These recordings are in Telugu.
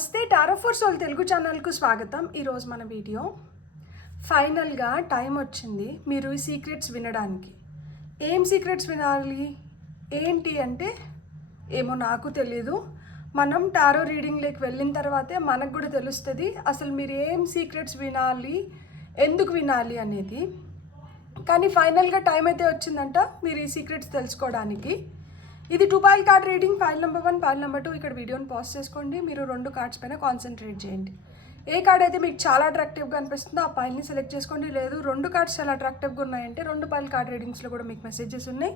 నమస్తే టారో ఫర్ సోల్ తెలుగు ఛానల్కు స్వాగతం. ఈరోజు మన వీడియో ఫైనల్గా టైం వచ్చింది మీరు ఈ సీక్రెట్స్ వినడానికి. ఏం సీక్రెట్స్ వినాలి ఏంటి అంటే ఏమో నాకు తెలీదు. మనం టారో రీడింగ్లోకి వెళ్ళిన తర్వాతే మనకు కూడా తెలుస్తుంది అసలు మీరు ఏం సీక్రెట్స్ వినాలి, ఎందుకు వినాలి అనేది. కానీ ఫైనల్గా టైం అయితే వచ్చిందంట మీరు ఈ సీక్రెట్స్ తెలుసుకోవడానికి. ఇది 2 pile card reading. File number 1, file number 2 ఇక్కడ వీడియోని పాజ్ చేసుకోండి. మీరు 2 కార్డ్స్ పైన కాన్సన్ట్రేట్ చేయండి. ఏ కార్డ్ అయితే మీకు చాలా అట్రాక్టివ్గా అనిపిస్తుందో ఆ పైల్ని సెలెక్ట్ చేసుకోండి. లేదు 2 కార్డ్స్ చాలా అట్రాక్టివ్గా ఉన్నాయంటే 2 పైల్ కార్డ్ రీడింగ్స్లో కూడా మీకు మెసేజెస్ ఉన్నాయి,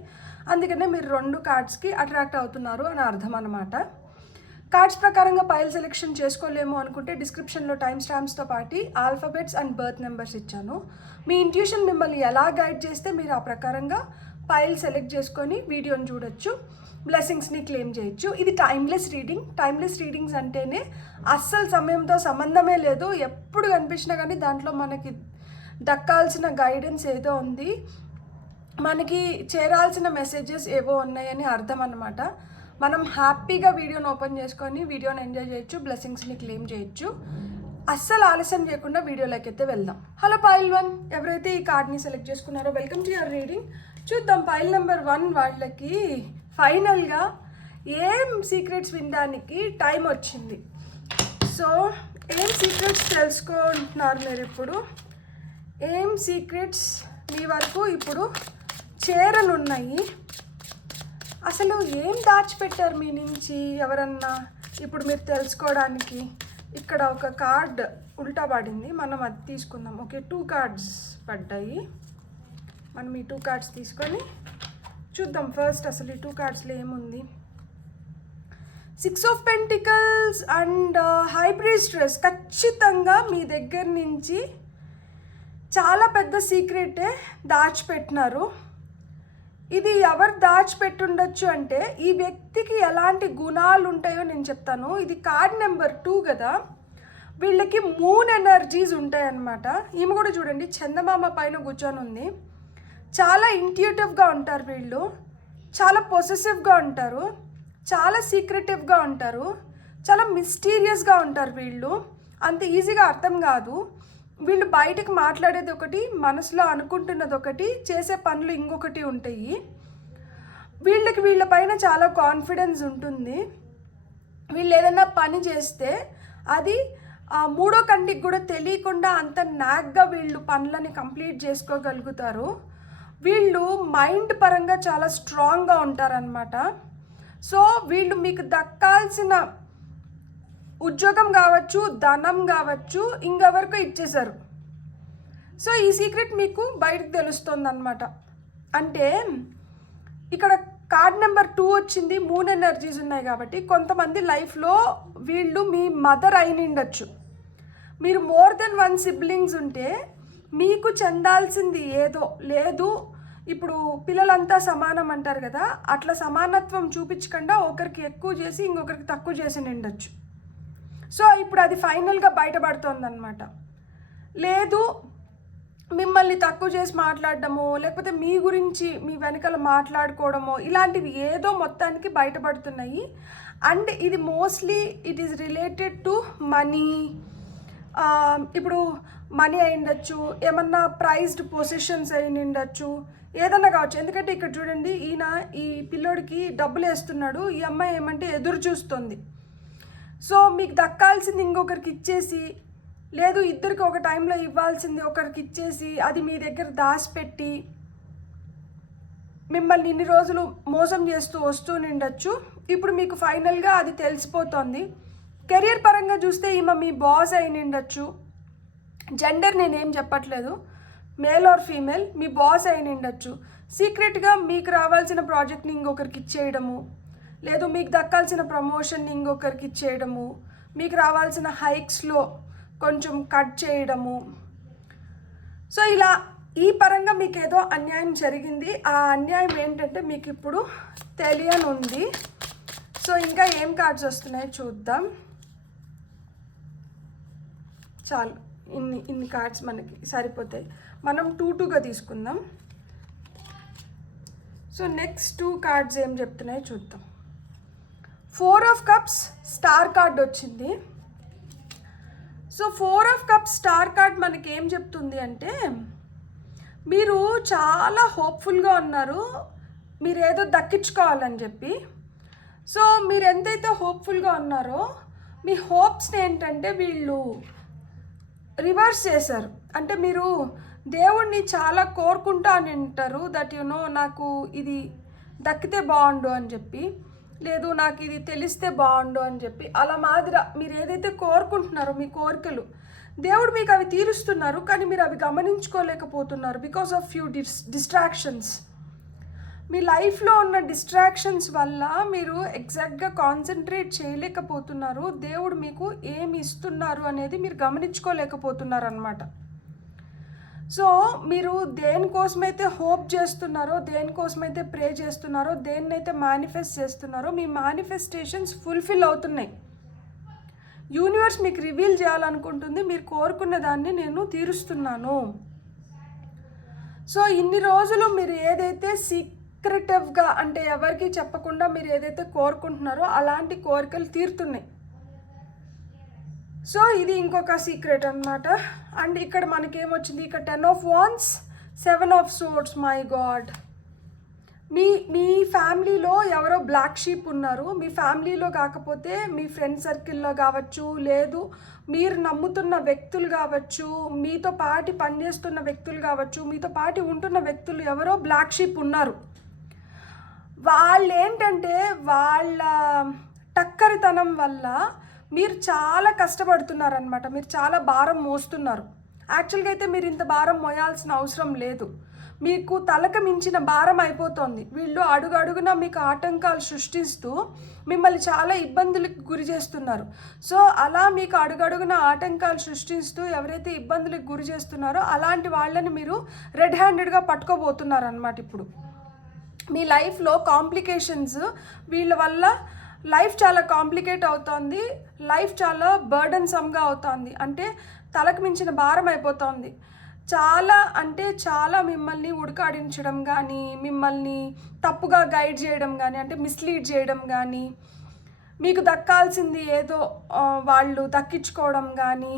అందుకనే మీరు 2 కార్డ్స్కి అట్రాక్ట్ అవుతున్నారు అని అర్థం అన్నమాట. కార్డ్స్ ప్రకారంగా పైల్ సెలెక్షన్ చేసుకోలేము అనుకుంటే డిస్క్రిప్షన్లో టైం స్టాంప్స్తో పాటు ఆల్ఫాబెట్స్ అండ్ బర్త్ నెంబర్స్ ఇచ్చాను. మీ ఇంట్యూషన్ మిమ్మల్ని ఎలా గైడ్ చేస్తే మీరు ఆ ప్రకారంగా పైల్ సెలెక్ట్ చేసుకొని వీడియోని చూడొచ్చు, బ్లెస్సింగ్స్ని క్లెయిమ్ చేయొచ్చు. ఇది టైమ్లెస్ రీడింగ్. టైమ్లెస్ రీడింగ్స్ అంటేనే అస్సలు సమయంతో సంబంధమే లేదు. ఎప్పుడు కనిపించినా కానీ దాంట్లో మనకి దక్కాల్సిన గైడెన్స్ ఏదో ఉంది, మనకి చేరాల్సిన మెసేజెస్ ఏవో ఉన్నాయని అర్థం అన్నమాట. మనం హ్యాపీగా వీడియోని ఓపెన్ చేసుకొని వీడియోని ఎంజాయ్ చేయొచ్చు, బ్లెస్సింగ్స్ని క్లెయిమ్ చేయొచ్చు. అస్సలు ఆలస్యం చేయకుండా వీడియోలోకి అయితే వెళ్దాం. హలో పైల్ 1, ఎవరైతే ఈ కార్డ్ని సెలెక్ట్ చేసుకున్నారో వెల్కమ్ టు యువర్ రీడింగ్. చూద్దాం పైల్ నెంబర్ 1 వాళ్ళకి ఫైనల్గా ఏం సీక్రెట్స్ వినడానికి టైం వచ్చింది. సో ఏం సీక్రెట్స్ తెలుసుకుంటున్నారు మీరు ఇప్పుడు? ఏం సీక్రెట్స్ మీ వరకు ఇప్పుడు చేరనున్నాయి? అసలు ఏం దాచిపెట్టారు మీ నుంచి ఎవరన్నా ఇప్పుడు మీరు తెలుసుకోవడానికి? ఇక్కడ ఒక కార్డ్ ఉల్టా పడింది, మనం అది తీసుకుందాం. ఓకే, 2 కార్డ్స్ పడ్డాయి. మనం ఈ 2 కార్డ్స్ తీసుకొని చూద్దాం. ఫస్ట్ అసలు ఈ 2 కార్డ్స్లో ఏముంది? 6 ఆఫ్ పెంటికల్స్ అండ్ హై ప్రీస్ట్రెస్. ఖచ్చితంగా మీ దగ్గర నుంచి చాలా పెద్ద సీక్రెటే దాచిపెట్టినారు. ఇది ఎవరు దాచిపెట్టుండొచ్చు అంటే ఈ వ్యక్తికి ఎలాంటి గుణాలు ఉంటాయో నేను చెప్తాను. ఇది కార్డ్ నెంబర్ 2 కదా, వీళ్ళకి మూన్ ఎనర్జీస్ ఉంటాయన్నమాట. ఈమె కూడా చూడండి చందమామ పైన కూర్చొని ఉంది. చాలా ఇంట్యూటివ్గా ఉంటారు వీళ్ళు, చాలా పొసెసివ్గా ఉంటారు, చాలా సీక్రెటివ్గా ఉంటారు, చాలా మిస్టీరియస్గా ఉంటారు వీళ్ళు. అంత ఈజీగా అర్థం కాదు. వీళ్ళు బయటకు మాట్లాడేది ఒకటి, మనసులో అనుకుంటున్నది ఒకటి, చేసే పనులు ఇంకొకటి ఉంటాయి. వీళ్ళకి వీళ్ళ పైన చాలా కాన్ఫిడెన్స్ ఉంటుంది. వీళ్ళు ఏదైనా పని చేస్తే అది మూడో కంటికి కూడా తెలియకుండా అంత నాగ్గా వీళ్ళు పనులని కంప్లీట్ చేసుకోగలుగుతారు. వీళ్ళు మైండ్ పరంగా చాలా స్ట్రాంగ్గా ఉంటారనమాట. సో వీళ్ళు మీకు దక్కాల్సిన ఉద్యోగం కావచ్చు, ధనం కావచ్చు, ఇంకెవరికో ఇచ్చేశారు. సో ఈ సీక్రెట్ మీకు బయటకు తెలుస్తుంది అనమాట. అంటే ఇక్కడ కార్డ్ నెంబర్ 2 వచ్చింది, మూన్ ఎనర్జీస్ ఉన్నాయి కాబట్టి కొంతమంది లైఫ్లో వీళ్ళు మీ మదర్ అయినిండొచ్చు. మీరు మోర్ దెన్ 1 సిబ్లింగ్స్ ఉంటే మీకు చెందాల్సింది ఏదో లేదు. ఇప్పుడు పిల్లలంతా సమానం అంటారు కదా, అట్లా సమానత్వం చూపించకుండా ఒకరికి ఎక్కువ చేసి ఇంకొకరికి తక్కువ చేసి నిండొచ్చు. సో ఇప్పుడు అది ఫైనల్గా బయటపడుతోందన్నమాట. లేదు మిమ్మల్ని తక్కువ చేసి మాట్లాడడమో లేకపోతే మీ గురించి మీ వెనకాల మాట్లాడుకోవడమో ఇలాంటివి ఏదో మొత్తానికి బయటపడుతున్నాయి. అండ్ ఇది mostly it is related to money. ఇప్పుడు మనీ అయిండొచ్చు, ఏమన్నా ప్రైజ్డ్ పొజిషన్స్ అయిండొచ్చు, ఏదన్నా కావచ్చు. ఎందుకంటే ఇక్కడ చూడండి ఈయన ఈ పిల్లోడికి డబ్బులు వేస్తున్నాడు, ఈ అమ్మాయి ఏమంటే ఎదురు చూస్తుంది. సో మీకు దక్కాల్సింది ఇంకొకరికి ఇచ్చేసి, లేదు ఇద్దరికి ఒక టైంలో ఇవ్వాల్సింది ఒకరికి ఇచ్చేసి అది మీ దగ్గర దాచిపెట్టి మిమ్మల్ని ఇన్ని రోజులు మోసం చేస్తూ వస్తూ నిండొచ్చు. ఇప్పుడు మీకు ఫైనల్గా అది తెలిసిపోతుంది. కెరియర్ పరంగా చూస్తే ఈమె మీ బాస్ అయి నిండొచ్చు. జెండర్ నేనేం చెప్పట్లేదు, male or female, me boss అయి నిండొచ్చు. సీక్రెట్గా మీకు రావాల్సిన ప్రాజెక్ట్ని ఇంకొకరికి ఇచ్చేయడము, లేదు మీకు దక్కాల్సిన ప్రమోషన్ని ఇంకొకరికి ఇచ్చేయడము, మీకు రావాల్సిన హైక్స్లో కొంచెం కట్ చేయడము. సో ఇలా ఈ పరంగా మీకు ఏదో అన్యాయం జరిగింది. ఆ అన్యాయం ఏంటంటే మీకు ఇప్పుడు తెలియనుంది. సో ఇంకా ఏం కార్డ్స్ వస్తున్నాయో చూద్దాం. చాలు, ఇన్ని కార్డ్స్ మనకి సరిపోతాయి. మనం 2-2గా తీసుకుందాం. సో నెక్స్ట్ 2 కార్డ్స్ ఏం చెప్తున్నాయో చూద్దాం. 4 ఆఫ్ కప్స్ స్టార్ కార్డ్ వచ్చింది. So 4 of cups star card మనకి ఏం చెప్తుంది అంటే, మీరు చాలా హోప్ఫుల్గా ఉన్నారు మీరు ఏదో దక్కించుకోవాలని చెప్పి. సో మీరు ఎంతైతే హోప్ఫుల్గా ఉన్నారో మీ హోప్స్ని ఏంటంటే వీళ్ళు రివర్స్ చేశారు. అంటే మీరు దేవుణ్ణి చాలా కోరుకుంటా అని అంటారు దట్ నాకు ఇది దక్కితే బాగుండు అని చెప్పి, లేదు నాకు ఇది తెలిస్తే బాగుండు అని చెప్పి, అలా మాదిర మీరు ఏదైతే కోరుకుంటున్నారో మీ కోరికలు దేవుడు మీకు అవి తీరుస్తున్నారు, కానీ మీరు అవి గమనించుకోలేకపోతున్నారు బికాస్ ఆఫ్ ఫ్యూ డిస్ట్రాక్షన్స్. మీ లైఫ్లో ఉన్న డిస్ట్రాక్షన్స్ వల్ల మీరు ఎగ్జాక్ట్గా కాన్సన్ట్రేట్ చేయలేకపోతున్నారు. దేవుడు మీకు ఏమి ఇస్తున్నారు అనేది మీరు గమనించుకోలేకపోతున్నారు అన్నమాట. సో మీరు దేనికోసమైతే హోప్ చేస్తున్నారో, దేనికోసమైతే ప్రే చేస్తున్నారో, దేన్నైతే మేనిఫెస్ట్ చేస్తున్నారో మీ మేనిఫెస్టేషన్స్ ఫుల్ఫిల్ అవుతున్నాయి. యూనివర్స్ మీకు రివీల్ చేయాలనుకుంటుంది, మీరు కోరుకున్న దాన్ని నేను తీరుస్తున్నాను. సో ఇన్ని రోజులు మీరు ఏదైతే సీక్రెటివ్గా అంటే ఎవరికి చెప్పకుండా మీరు ఏదైతే కోరుకుంటున్నారో అలాంటి కోరికలు తీరుతున్నాయి. సో ఇది ఇంకొక సీక్రెట్ అనమాట. అండ్ ఇక్కడ మనకేమొచ్చింది, ఇక్కడ 10 of wands, 7 of swords. My god, మీ ఫ్యామిలీలో ఎవరో బ్లాక్ షీప్ ఉన్నారు. మీ ఫ్యామిలీలో కాకపోతే మీ ఫ్రెండ్ సర్కిల్లో కావచ్చు, లేదు మీరు నమ్ముతున్న వ్యక్తులు కావచ్చు, మీతో పాటి పనిచేస్తున్న వ్యక్తులు కావచ్చు, మీతో పాటి ఉంటున్న వ్యక్తులు ఎవరో బ్లాక్ షీప్ ఉన్నారు. వాళ్ళు ఏంటంటే వాళ్ళ టక్కరితనం వల్ల మీరు చాలా కష్టపడుతున్నారనమాట. మీరు చాలా భారం మోస్తున్నారు. యాక్చువల్గా అయితే మీరు ఇంత భారం మోయాల్సిన అవసరం లేదు, మీకు తలకు మించిన భారం అయిపోతుంది. వీళ్ళు అడుగడుగునా మీకు ఆటంకాలు సృష్టిస్తూ మిమ్మల్ని చాలా ఇబ్బందులకు గురి చేస్తున్నారు. సో అలా మీకు అడుగడుగున ఆటంకాలు సృష్టిస్తూ ఎవరైతే ఇబ్బందులకు గురి చేస్తున్నారో అలాంటి వాళ్ళని మీరు రెడ్ హ్యాండెడ్గా పట్టుకోబోతున్నారు అన్నమాట. ఇప్పుడు మీ లైఫ్లో కాంప్లికేషన్స్, వీళ్ళ వల్ల లైఫ్ చాలా కాంప్లికేట్ అవుతుంది, లైఫ్ చాలా బర్డన్సమ్గా అవుతుంది. అంటే తలకు మించిన భారం అయిపోతుంది. చాలా అంటే చాలా మిమ్మల్ని ఉడకాడించడం కానీ, మిమ్మల్ని తప్పుగా గైడ్ చేయడం కానీ, అంటే మిస్లీడ్ చేయడం కానీ, మీకు దక్కాల్సింది ఏదో వాళ్ళు దక్కించుకోవడం కానీ,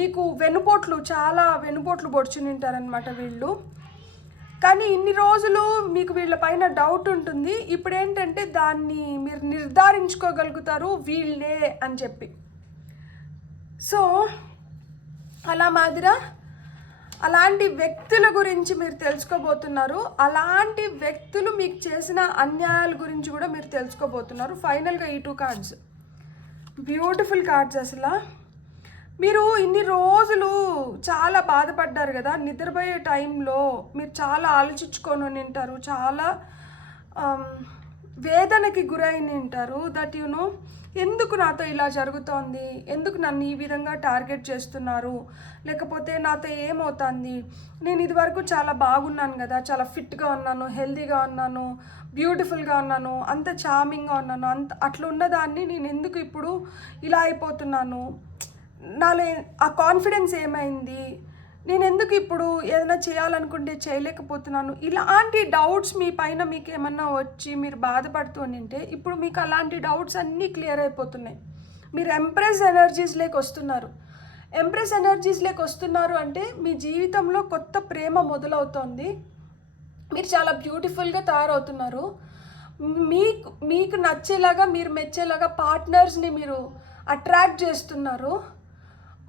మీకు చాలా వెనుపోట్లు పొడుచుని ఉంటారనమాట వీళ్ళు. కానీ ఇన్ని రోజులు మీకు వీళ్ళపైన డౌట్ ఉంటుంది, ఇప్పుడు ఏంటంటే దాన్ని మీరు నిర్ధారించుకోగలుగుతారు వీళ్ళే అని చెప్పి. సో అలా మాదిరా అలాంటి వ్యక్తుల గురించి మీరు తెలుసుకోబోతున్నారు. అలాంటి వ్యక్తులు మీకు చేసిన అన్యాయాల గురించి కూడా మీరు తెలుసుకోబోతున్నారు. ఫైనల్గా ఈ 2 కార్డ్స్ బ్యూటిఫుల్ కార్డ్స్. అసలు మీరు ఇన్ని రోజులు చాలా బాధపడ్డారు కదా, నిద్రపోయే టైంలో మీరు చాలా ఆలోచించుకొని ఉంటారు, చాలా వేదనకి గురైన ఉంటారు. దట్ ఎందుకు నాతో ఇలా జరుగుతోంది, ఎందుకు నన్ను ఈ విధంగా టార్గెట్ చేస్తున్నారు, లేకపోతే నాతో ఏమవుతుంది, నేను ఇదివరకు చాలా బాగున్నాను కదా, చాలా ఫిట్గా ఉన్నాను, హెల్తీగా ఉన్నాను, బ్యూటిఫుల్గా ఉన్నాను, అంత చార్మింగ్గా ఉన్నాను, అట్లా ఉన్నదాన్ని నేను ఎందుకు ఇప్పుడు ఇలా అయిపోతున్నాను, నాలో ఆ కాన్ఫిడెన్స్ ఏమైంది, నేను ఎందుకు ఇప్పుడు ఏదైనా చేయాలనుకుంటే చేయలేకపోతున్నాను, ఇలాంటి డౌట్స్ మీ పైన మీకు ఏమన్నా వచ్చి మీరు బాధపడుతూ ఉంటే ఇప్పుడు మీకు అలాంటి డౌట్స్ అన్నీ క్లియర్ అయిపోతున్నాయి. మీరు ఎంప్రెస్ ఎనర్జీస్లోకి వస్తున్నారు. ఎంప్రెస్ ఎనర్జీస్లోకి వస్తున్నారు అంటే మీ జీవితంలో కొత్త ప్రేమ మొదలవుతోంది. మీరు చాలా బ్యూటిఫుల్గా తయారవుతున్నారు. మీకు నచ్చేలాగా, మీరు మెచ్చేలాగా పార్ట్నర్స్ని మీరు అట్రాక్ట్ చేస్తున్నారు.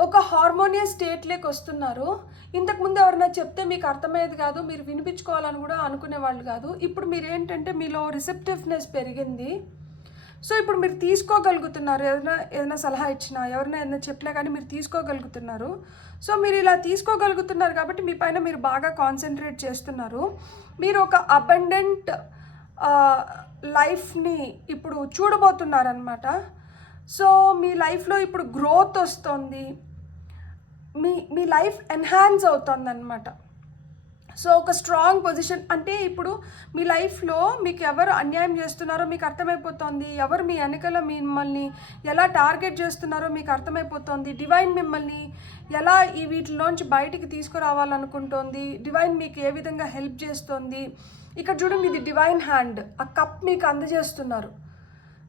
ఒక హార్మోనియస్ స్టేట్లోకి వస్తున్నారు. ఇంతకుముందు ఎవరైనా చెప్తే మీకు అర్థమయ్యేది కాదు, మీరు వినిపించుకోవాలని కూడా అనుకునేవాళ్ళు కాదు. ఇప్పుడు మీరు ఏంటంటే మీలో రిసెప్టివ్నెస్ పెరిగింది. సో ఇప్పుడు మీరు తీసుకోగలుగుతున్నారు. ఏదైనా సలహా ఇచ్చినా, ఎవరైనా ఏదైనా చెప్పినా కానీ మీరు తీసుకోగలుగుతున్నారు. సో మీరు ఇలా తీసుకోగలుగుతున్నారు కాబట్టి మీ పైన మీరు బాగా కాన్సన్ట్రేట్ చేస్తున్నారు. మీరు ఒక అబండెంట్ లైఫ్ని ఇప్పుడు చూడబోతున్నారనమాట. సో మీ లైఫ్లో ఇప్పుడు గ్రోత్ వస్తుంది, మీ లైఫ్ ఎన్హాన్స్ అవుతుంది అనమాట. సో ఒక స్ట్రాంగ్ పొజిషన్ అంటే ఇప్పుడు మీ లైఫ్లో మీకు ఎవరు అన్యాయం చేస్తున్నారో మీకు అర్థమైపోతుంది, ఎవరు మీ వెనకాల మిమ్మల్ని ఎలా టార్గెట్ చేస్తున్నారో మీకు అర్థమైపోతుంది, డివైన్ మిమ్మల్ని ఎలా ఈ వీటిలోంచి బయటికి తీసుకురావాలనుకుంటోంది, డివైన్ మీకు ఏ విధంగా హెల్ప్ చేస్తుంది. ఇక్కడ చూడండి, ఇది డివైన్ హ్యాండ్, ఆ కప్ మీకు అందజేస్తున్నారు.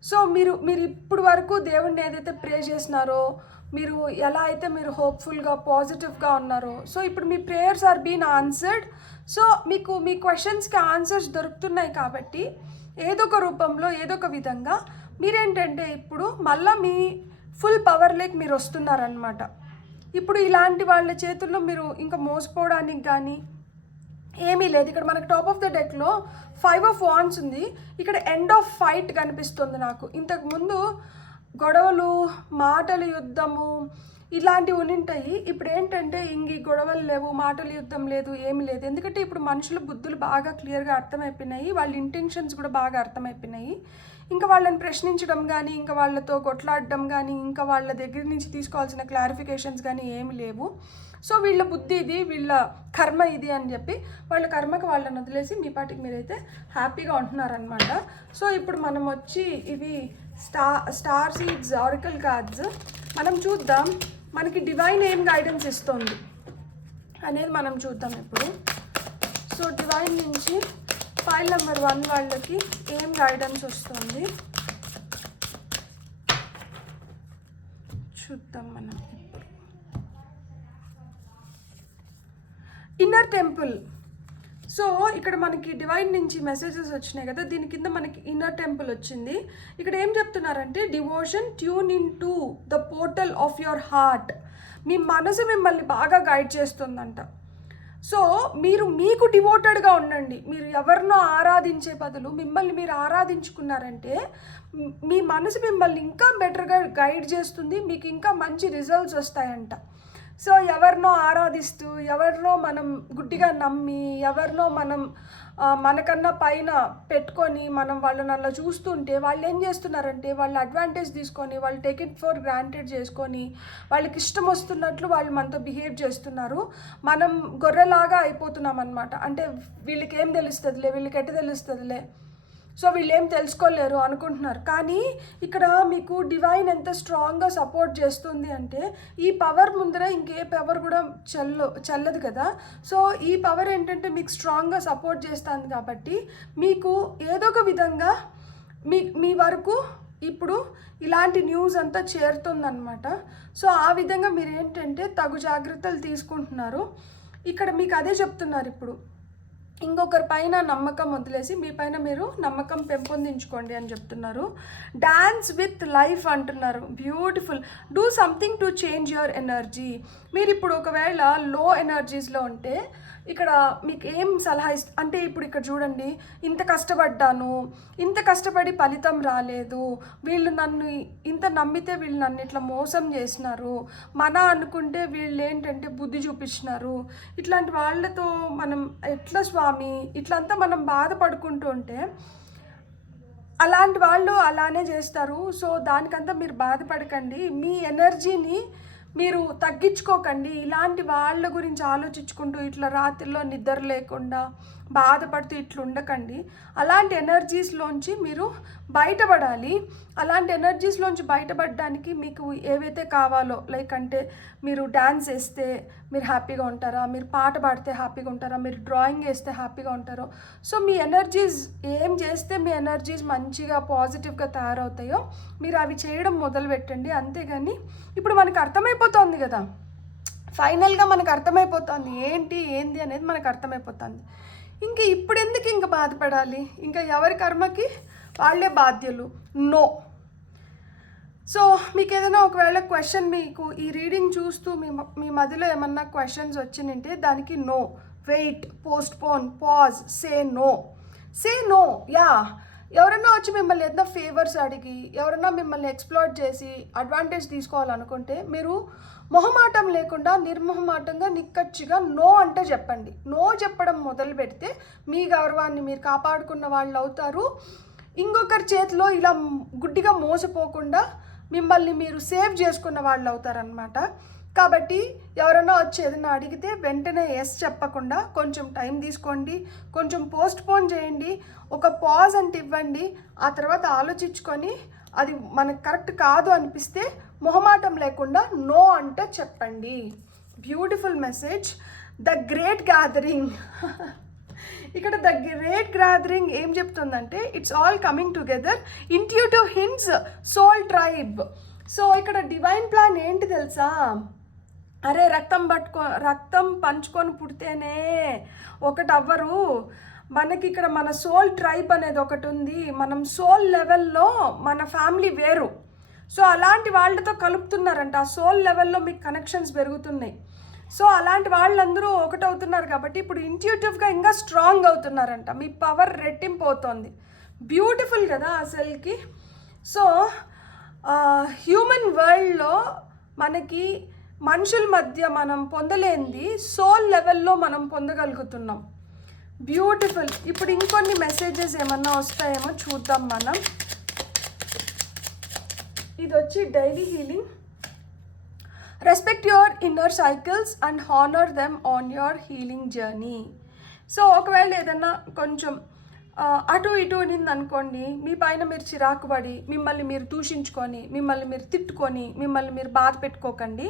సో మీరు ఇప్పుడు వరకు దేవుణ్ణి ఏదైతే ప్రే చేసినారో, మీరు ఎలా అయితే మీరు హోప్ఫుల్గా పాజిటివ్గా ఉన్నారో, సో ఇప్పుడు మీ prayers are been answered. So మీకు మీ క్వశ్చన్స్కి ఆన్సర్స్ దొరుకుతున్నాయి కాబట్టి ఏదో ఒక రూపంలో ఏదో ఒక విధంగా మీరేంటంటే ఇప్పుడు మళ్ళీ మీ ఫుల్ పవర్లోకి మీరు వస్తున్నారనమాట. ఇప్పుడు ఇలాంటి వాళ్ళ చేతుల్లో మీరు ఇంకా మోసపోవడానికి కానీ ఏమీ లేదు. ఇక్కడ మనకు టాప్ ఆఫ్ ద డెక్లో 5 of Wands ఉంది. ఇక్కడ ఎండ్ ఆఫ్ ఫైట్ కనిపిస్తుంది నాకు. ఇంతకుముందు గొడవలు, మాటల యుద్ధము ఇలాంటివి ఉంటాయి. ఇప్పుడు ఏంటంటే ఇంక ఈ గొడవలు లేవు, మాటల యుద్ధం లేదు, ఏమి లేదు. ఎందుకంటే ఇప్పుడు మనుషుల బుద్ధులు బాగా క్లియర్గా అర్థమైపోయినాయి, వాళ్ళ ఇంటెన్షన్స్ కూడా బాగా అర్థమైపోయినాయి. ఇంకా వాళ్ళని ప్రశ్నించడం కానీ, ఇంకా వాళ్ళతో కొట్లాడడం కానీ, ఇంకా వాళ్ళ దగ్గర నుంచి తీసుకోవాల్సిన క్లారిఫికేషన్స్ కానీ ఏమి లేవు. సో వీళ్ళ బుద్ధి ఇది, వీళ్ళ కర్మ ఇది అని చెప్పి వాళ్ళ కర్మకి వాళ్ళని వదిలేసి మీ పాటికి మీరైతే హ్యాపీగా ఉంటున్నారనమాట. సో ఇప్పుడు మనం వచ్చి ఇవి స్టార్ సీడ్స్ ఆరికల్ కార్డ్స్ మనం చూద్దాం, మనకి డివైన్ ఏం గైడెన్స్ ఇస్తుంది అనేది మనం చూద్దాం ఇప్పుడు. సో డివైన్ నుంచి ఫైల్ నెంబర్ 1 వాళ్ళకి ఏం గైడెన్స్ వస్తుంది చూద్దాం మనం. Inner temple. సో ఇక్కడ మనకి డివైన్ నుంచి మెసేజెస్ వచ్చినాయి కదా, దీని కింద మనకి ఇన్నర్ టెంపుల్ వచ్చింది. ఇక్కడ ఏం చెప్తున్నారంటే devotion tune in to the portal of your heart. మీ మనసు మిమ్మల్ని బాగా గైడ్ చేస్తుందంట. సో మీరు మీకు డివోటెడ్గా ఉండండి. మీరు ఎవరినో ఆరాధించే బదులు మిమ్మల్ని మీరు ఆరాధించుకున్నారంటే మీ మనసు మిమ్మల్ని ఇంకా బెటర్గా గైడ్ చేస్తుంది, మీకు ఇంకా మంచి రిజల్ట్స్ వస్తాయంట. సో ఎవరినో ఆరాధిస్తూ, ఎవరినో మనం గుడ్డిగా నమ్మి, ఎవరినో మనం మనకన్నా పైన పెట్టుకొని మనం వాళ్ళని అలా చూస్తుంటే వాళ్ళు ఏం చేస్తున్నారంటే వాళ్ళు అడ్వాంటేజ్ తీసుకొని, వాళ్ళు టేక్ ఇట్ ఫర్ గ్రాంటెడ్ చేసుకొని, వాళ్ళకి ఇష్టం వస్తున్నట్లు వాళ్ళు మనతో బిహేవ్ చేస్తున్నారు. మనం గొర్రెలాగా అయిపోతున్నాం అనమాట. అంటే వీళ్ళకి ఏం తెలుస్తుందిలే, వీళ్ళకి ఎట్ట తెలుస్తుందిలే, సో వీళ్ళు ఏం తెలుసుకోలేరు అనుకుంటున్నారు. కానీ ఇక్కడ మీకు డివైన్ ఎంత స్ట్రాంగ్గా సపోర్ట్ చేస్తుంది అంటే ఈ పవర్ ముందర ఇంకే పవర్ కూడా చల్లదు కదా. సో ఈ పవర్ ఏంటంటే మీకు స్ట్రాంగ్గా సపోర్ట్ చేస్తుంది కాబట్టి మీకు ఏదో ఒక విధంగా మీ వరకు ఇప్పుడు ఇలాంటి న్యూస్ అంతా చేరుతుందన్నమాట. సో ఆ విధంగా మీరు ఏంటంటే తగు జాగ్రత్తలు తీసుకుంటున్నారు. ఇక్కడ మీకు అదే చెప్తున్నారు, ఇప్పుడు ఇంకొకరి పైన నమ్మకం వదిలేసి మీ పైన మీరు నమ్మకం పెంపొందించుకోండి అని చెప్తున్నారు. డాన్స్ విత్ లైఫ్ అంటున్నారు. Beautiful. Do something to change your energy. మీరు ఇప్పుడు ఒకవేళ లో ఎనర్జీస్లో ఉంటే ఇక్కడ మీకు ఏం సలహా అంటే ఇప్పుడు ఇక్కడ చూడండి, ఇంత కష్టపడ్డాను, ఇంత కష్టపడి ఫలితం రాలేదు, వీళ్ళు నన్ను ఇంత నమ్మితే వీళ్ళు నన్ను ఇట్లా మోసం చేసినారు, అనుకుంటే వీళ్ళు ఏంటంటే బుద్ధి చూపించినారు, ఇట్లాంటి వాళ్ళతో మనం ఎట్లా స్వామి ఇట్లంతా మనం బాధపడుకుంటూ ఉంటే అలాంటి వాళ్ళు అలానే చేస్తారు. సో దానికంతా మీరు బాధపడకండి, మీ ఎనర్జీని మీరు తగ్గించుకోకండి. ఇలాంటి వాళ్ళ గురించి ఆలోచించుకుంటూ ఇట్లా రాత్రిలో నిద్ర లేకుండా బాధపడుతూ ఇట్లా ఉండకండి. అలాంటి ఎనర్జీస్లోంచి మీరు బయటపడాలి. అలాంటి ఎనర్జీస్లోంచి బయటపడడానికి మీకు ఏవైతే కావాలో, లైక్ అంటే మీరు డ్యాన్స్ వేస్తే మీరు హ్యాపీగా ఉంటారా, మీరు పాట పాడితే హ్యాపీగా ఉంటారా, మీరు డ్రాయింగ్ వేస్తే హ్యాపీగా ఉంటారో, సో మీ ఎనర్జీస్ ఏం చేస్తే మీ ఎనర్జీస్ మంచిగా పాజిటివ్గా తయారవుతాయో మీరు అవి చేయడం మొదలు పెట్టండి. అంతేగాని ఇప్పుడు మనకు అర్థమైపోతుంది కదా, ఫైనల్గా మనకు అర్థమైపోతుంది ఏంది అనేది మనకు అర్థమైపోతుంది. ఇంకా ఇప్పుడు ఎందుకు ఇంకా బాధపడాలి, ఇంకా ఎవరి కర్మకి వాళ్ళే బాధ్యులు. నో. సో మీకు ఏదైనా ఒకవేళ క్వశ్చన్, మీకు ఈ రీడింగ్ చూస్తూ మీ మధ్యలో ఏమన్నా క్వశ్చన్స్ వచ్చినంటే దానికి no, wait, postpone, pause, say no. Yeah, ఎవరన్నా వచ్చి మిమ్మల్ని ఏదైనా ఫేవర్స్ అడిగి, ఎవరన్నా మిమ్మల్ని ఎక్స్ప్లోర్ చేసి అడ్వాంటేజ్ తీసుకోవాలనుకుంటే మీరు మొహమాటం లేకుండా నిర్మొహమాటంగా నిక్కచ్చిగా నో అంటే చెప్పండి. నో చెప్పడం మొదలు పెడితే మీ గౌరవాన్ని మీరు కాపాడుకున్న వాళ్ళు అవుతారు. ఇంకొకరి చేతిలో ఇలా గుడ్డిగా మోసపోకుండా మిమ్మల్ని మీరు సేవ్ చేసుకున్న వాళ్ళు అవుతారనమాట. కాబట్టి ఎవరైనా వచ్చి ఏదైనా అడిగితే వెంటనే ఎస్ చెప్పకుండా కొంచెం టైం తీసుకోండి, కొంచెం పోస్ట్పోన్ చేయండి, ఒక పాజ్ అంటే ఇవ్వండి. ఆ తర్వాత ఆలోచించుకొని అది మనకు కరెక్ట్ కాదు అనిపిస్తే మొహమాటం లేకుండా నో అంటే చెప్పండి. Beautiful message. The great gathering. ఇక్కడ ద గ్రేట్ గ్యాదరింగ్ ఏం చెప్తుందంటే it's all coming together, intuitive hints, soul tribe. So ఇక్కడ డివైన్ ప్లాన్ ఏంటి తెలుసా? అరే రక్తం పంచుకొని పుడితేనే ఒకటి అవ్వరు. మనకి ఇక్కడ మన సోల్ ట్రైబ్ అనేది ఒకటి ఉంది. మనం సోల్ లెవెల్లో మన ఫ్యామిలీ వేరు. సో అలాంటి వాళ్ళతో కలుపుతున్నారంట. ఆ సోల్ లెవెల్లో మీకు కనెక్షన్స్ పెరుగుతున్నాయి. సో అలాంటి వాళ్ళందరూ ఒకటవుతున్నారు కాబట్టి ఇప్పుడు ఇంట్యూటివ్గా ఇంకా స్ట్రాంగ్ అవుతున్నారంట. మీ పవర్ రెట్టింపు అవుతుంది. బ్యూటిఫుల్ కదా అసలుకి. సో హ్యూమన్ వరల్డ్లో మనకి మనుషుల మధ్య మనం పొందలేనిది సోల్ లెవెల్లో మనం పొందగలుగుతున్నాం. బ్యూటిఫుల్. ఇప్పుడు ఇంకొన్ని మెసేజెస్ ఏమన్నా వస్తాయేమో చూద్దాం మనం. ఇది వచ్చి daily healing. Respect your inner cycles and honour them on your healing journey. So ఒకవేళ ఏదన్నా కొంచెం అటు ఇటు ఉన్నింది అనుకోండి, మీ పైన మీరు చిరాకు పడి మిమ్మల్ని మీరు దూషించుకొని మిమ్మల్ని మీరు తిట్టుకొని మిమ్మల్ని మీరు బాధ పెట్టుకోకండి.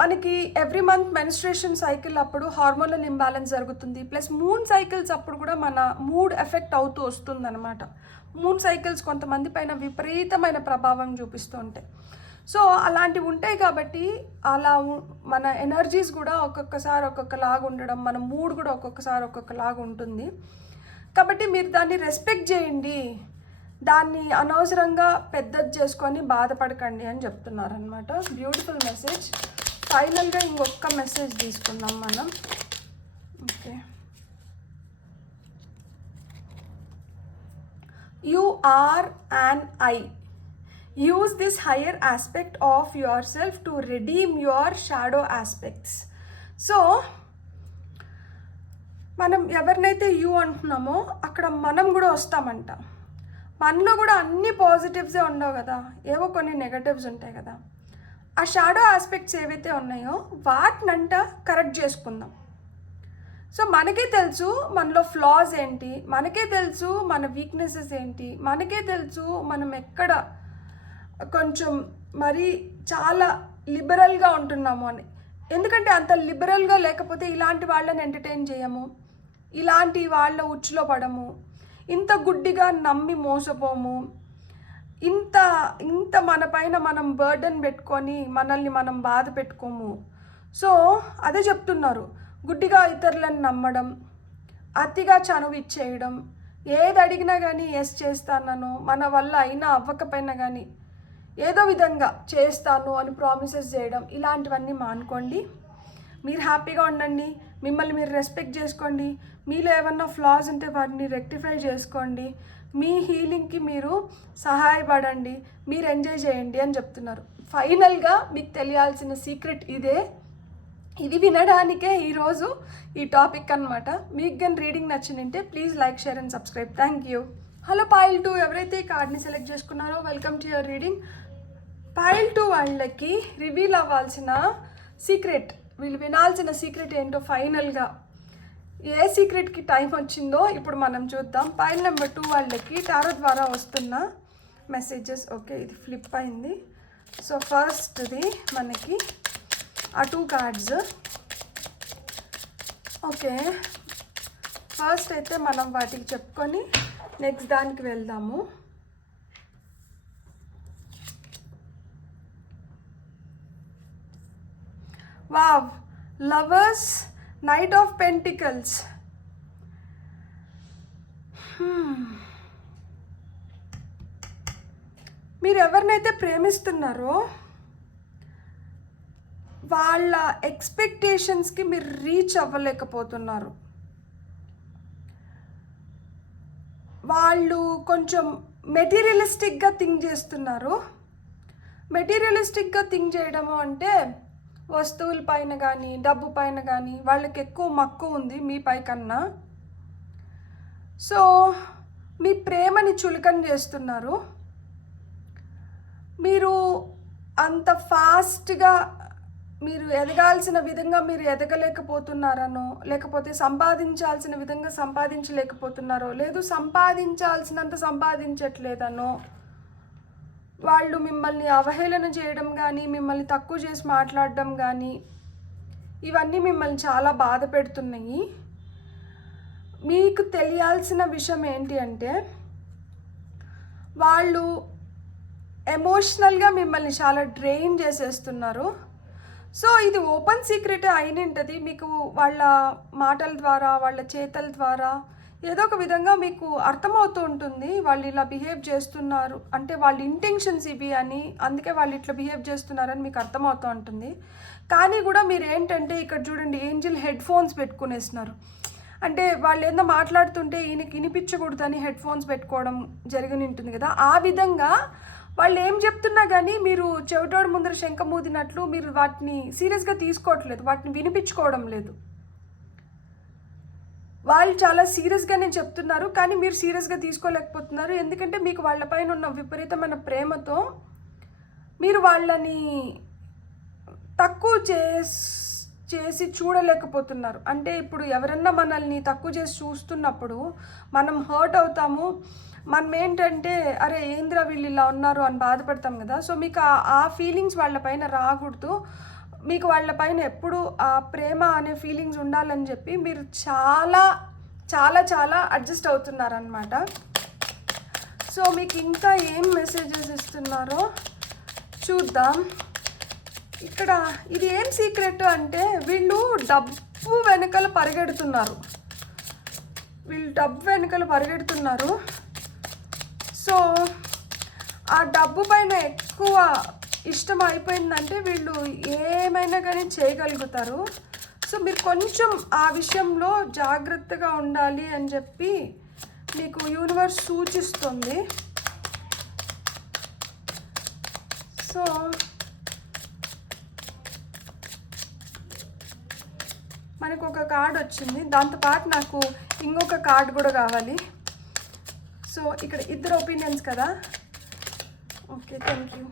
మనకి ఎవ్రీ మంత్ మెన్స్ట్రేషన్ సైకిల్ అప్పుడు హార్మోనల్ ఇంబ్యాలెన్స్ జరుగుతుంది. ప్లస్ మూన్ సైకిల్స్ అప్పుడు కూడా మన మూడ్ ఎఫెక్ట్ అవుతూ వస్తుందన్నమాట. మూన్ సైకిల్స్ కొంతమంది పైన విపరీతమైన ప్రభావం చూపిస్తూ ఉంటాయి. సో అలాంటివి ఉంటాయి కాబట్టి అలా మన ఎనర్జీస్ కూడా ఒక్కొక్కసారి ఒక్కొక్కలాగా ఉండడం, మన మూడ్ కూడా ఒక్కొక్కసారి ఒక్కొక్కలాగా ఉంటుంది. కాబట్టి మీరు దాన్ని రెస్పెక్ట్ చేయండి, దాన్ని అనవసరంగా పెద్దది చేసుకొని బాధపడకండి అని చెప్తున్నారు అనమాట. Beautiful message. ఫైనల్గా ఇంకొక మెసేజ్ తీసుకుందాం మనం. Okay, you are an I. Use this higher aspect of yourself to redeem your shadow aspects. So మనం ఎవరినైతే యూ అంటున్నామో అక్కడ మనం కూడా వస్తామంట. మనలో కూడా అన్ని పాజిటివ్సే ఉండవు కదా, ఏవో కొన్ని నెగటివ్స్ ఉంటాయి కదా. ఆ షాడో ఆస్పెక్ట్స్ ఏవైతే ఉన్నాయో వాటినంట కరెక్ట్ చేసుకుందాం. సో మనకే తెలుసు మనలో ఫ్లాస్ ఏంటి, మనకే తెలుసు మన వీక్నెసెస్ ఏంటి, మనకే తెలుసు మనం ఎక్కడ కొంచెం మరీ చాలా లిబరల్గా ఉంటున్నాము అని. ఎందుకంటే అంత లిబరల్గా లేకపోతే ఇలాంటి వాళ్ళని ఎంటర్టైన్ చేయము, ఇలాంటి వాళ్ళ ఉచ్చులో పడము, ఇంత గుడ్డిగా నమ్మి మోసపోము, ఇంత మన పైన మనం బర్డన్ పెట్టుకొని మనల్ని మనం బాధ పెట్టుకోము. సో అదే చెప్తున్నారు, గుడ్డిగా ఇతరులను నమ్మడం, అతిగా చనువు ఇచ్చేయడం, ఏది అడిగినా కానీ ఎస్ చేస్తానను, మన వల్ల అయినా అవ్వకపోయినా కానీ ఏదో విధంగా చేస్తాను అని ప్రామిసెస్ చేయడం, ఇలాంటివన్నీ మానుకోండి. మీరు హ్యాపీగా ఉండండి, మిమ్మల్ని మీరు రెస్పెక్ట్ చేసుకోండి, మీలో ఏమన్నా ఫ్లాస్ ఉంటే వాటిని రెక్టిఫై చేసుకోండి, మీ హీలింగ్కి మీరు సహాయపడండి, మీరు ఎంజాయ్ చేయండి అని చెప్తున్నారు. ఫైనల్గా మీకు తెలియాల్సిన సీక్రెట్ ఇదే. ఇది వినడానికే ఈరోజు ఈ టాపిక్ అనమాట. మీకు కానీ రీడింగ్ నచ్చినంటే please like, share and subscribe. Thank you. Hello pile 2, ఎవరైతే ఈ కార్డ్ని సెలెక్ట్ చేసుకున్నారో welcome to your reading. Pile 2 వాళ్ళకి రివీల్ అవ్వాల్సిన సీక్రెట్, వీళ్ళు వినాల్సిన సీక్రెట్ ఏంటో ఫైనల్గా ఏ సీక్రెట్కి టైం వచ్చిందో ఇప్పుడు మనం చూద్దాం. పైల్ నెంబర్ 2 వాళ్ళకి టారో ద్వారా వస్తున్న మెసేజెస్. ఓకే, ఇది ఫ్లిప్ అయింది. సో ఫస్ట్ది మనకి ఆ 2 కార్డ్స్. ఓకే, ఫస్ట్ అయితే మనం వాటికి చెప్పుకొని నెక్స్ట్ దానికి వెళ్దాము. Wow, lovers, knight of pentacles. మీరు ఎవరినైతే ప్రేమిస్తున్నారో వాళ్ళ ఎక్స్పెక్టేషన్స్కి మీరు రీచ్ అవ్వలేకపోతున్నారు. వాళ్ళు కొంచెం మెటీరియలిస్టిక్గా థింక్ చేస్తున్నారు. మెటీరియలిస్టిక్గా థింక్ చేయడము అంటే వస్తువుల పైన కానీ డబ్బు పైన కానీ వాళ్ళకి ఎక్కువ మక్కువ ఉంది మీ పై కన్నా. సో మీ ప్రేమని చులకన చేస్తున్నారు. మీరు అంత ఫాస్ట్గా మీరు ఎదగాల్సిన విధంగా మీరు ఎదగలేకపోతున్నారనో, లేకపోతే సంపాదించాల్సిన విధంగా సంపాదించలేకపోతున్నారో, లేదు సంపాదించాల్సినంత సంపాదించట్లేదనో, వాళ్ళు మిమ్మల్ని అవహేళన చేయడం కానీ మిమ్మల్ని తక్కువ చేసి మాట్లాడడం కానీ ఇవన్నీ మిమ్మల్ని చాలా బాధ పెడుతున్నాయి. మీకు తెలియాల్సిన విషయం ఏంటి అంటే వాళ్ళు ఎమోషనల్గా మిమ్మల్ని చాలా డ్రెయిన్ చేసేస్తున్నారు. సో ఇది ఓపెన్ సీక్రెటే అయిన ఉంటుంది. మీకు వాళ్ళ మాటల ద్వారా, వాళ్ళ చేతల ద్వారా ఏదో ఒక విధంగా మీకు అర్థమవుతూ ఉంటుంది వాళ్ళు ఇలా బిహేవ్ చేస్తున్నారు అంటే వాళ్ళ ఇంటెన్షన్స్ ఇవి అని, అందుకే వాళ్ళు ఇట్లా బిహేవ్ చేస్తున్నారని మీకు అర్థమవుతూ ఉంటుంది. కానీ కూడా మీరు ఏంటంటే ఇక్కడ చూడండి, ఏంజిల్ హెడ్ ఫోన్స్ పెట్టుకునేస్తున్నారు. అంటే వాళ్ళు ఏదో మాట్లాడుతుంటే ఈయనకి వినిపించకూడదని హెడ్ ఫోన్స్ పెట్టుకోవడం జరిగి ఉంటుంది కదా. ఆ విధంగా వాళ్ళు ఏం చెప్తున్నా కానీ మీరు చెవిటోడు ముందర శంఖ మూదినట్లు మీరు వాటిని సీరియస్గా తీసుకోవట్లేదు, వాటిని వినిపించుకోవడం లేదు. వాళ్ళు చాలా సీరియస్గానే చెప్తున్నారు కానీ మీరు సీరియస్గా తీసుకోలేకపోతున్నారు. ఎందుకంటే మీకు వాళ్ళపైన ఉన్న విపరీతమైన ప్రేమతో మీరు వాళ్ళని తక్కువ చేసి చూడలేకపోతున్నారు. అంటే ఇప్పుడు ఎవరన్నా మనల్ని తక్కువ చేసి చూస్తున్నప్పుడు మనం హర్ట్ అవుతాము. మనం ఏంటంటే అరే ఏంద్రా వీళ్ళు ఇలా ఉన్నారు అని బాధపడతాం కదా. సో మీకు ఆ ఫీలింగ్స్ వాళ్ళపైన రాకూడదు. మీకు వాళ్ళపైన ఎప్పుడు ఆ ప్రేమ అనే ఫీలింగ్స్ ఉండాలని చెప్పి మీరు చాలా చాలా చాలా అడ్జస్ట్ అవుతున్నారనమాట. సో మీకు ఇంకా ఏం మెసేజెస్ ఇస్తున్నారో చూద్దాం. ఇక్కడ ఇది ఏం సీక్రెట్ అంటే వీళ్ళు డబ్బు వెనకాల పరిగెడుతున్నారు. సో ఆ డబ్బు పైన ఎక్కువ ఇష్టం అయిపోయిందంటే వీళ్ళు ఏమైనా కానీ చేయగలుగుతారు. సో మీరు కొంచెం ఆ విషయంలో జాగ్రత్తగా ఉండాలి అని చెప్పి మీకు యూనివర్స్ సూచిస్తుంది. సో మనకు ఒక కార్డ్ వచ్చింది, దాంతోపాటు నాకు ఇంకొక కార్డ్ కూడా కావాలి. సో ఇక్కడ ఇద్దరు ఒపీనియన్స్ కదా. Okay, thank you.